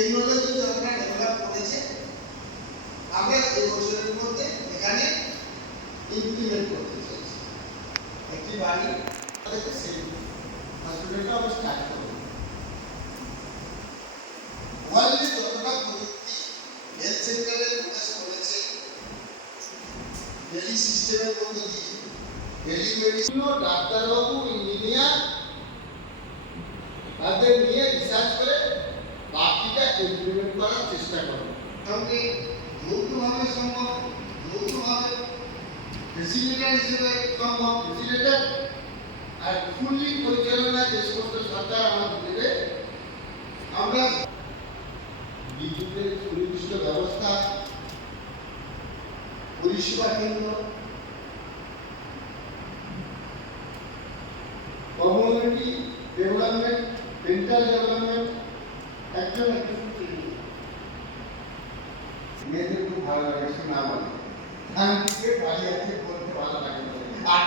Technology যতটা develop করেছে আমরা এই বছরের মধ্যে এখানে ইমপ্লিমেন্ট করতে চাইছি। একটি বাড়ি তাদেরকে সেই হসপিটালটা আমরা স্টার্ট করব। ওয়ার্ল্ডে যতটা প্রযুক্তি হেলথ সেক্টরে প্রকাশ করেছে টেলি সিস্টেমের মধ্যে দিয়ে টেলিমেডিসিন ডাক্তারবাবু ইঞ্জিনিয়ার তাদের নিয়ে রিসার্চ করে বাকিটা ইমপ্লিমেন্ট করার চেষ্টা করব। সঙ্গে যৌথভাবে সম্ভব, যৌথভাবে ফেসিলিটার হিসেবে সম্ভব, ফেসিলিটার আর ফুললি পরিচালনা যে সমস্ত সরকার আমাদের দেবে, আমরা বিদ্যুতের সুনির্দিষ্ট ব্যবস্থা, পরিষেবা কেন্দ্র, কমিউনিটি ডেভেলপমেন্ট, মেন্টাল ডেভেলপমেন্ট, একজন মেয়েদের খুব ভালো লাগে শোনা বলে ধান থেকে বাড়ি আছে বলতে ভালো লাগে আর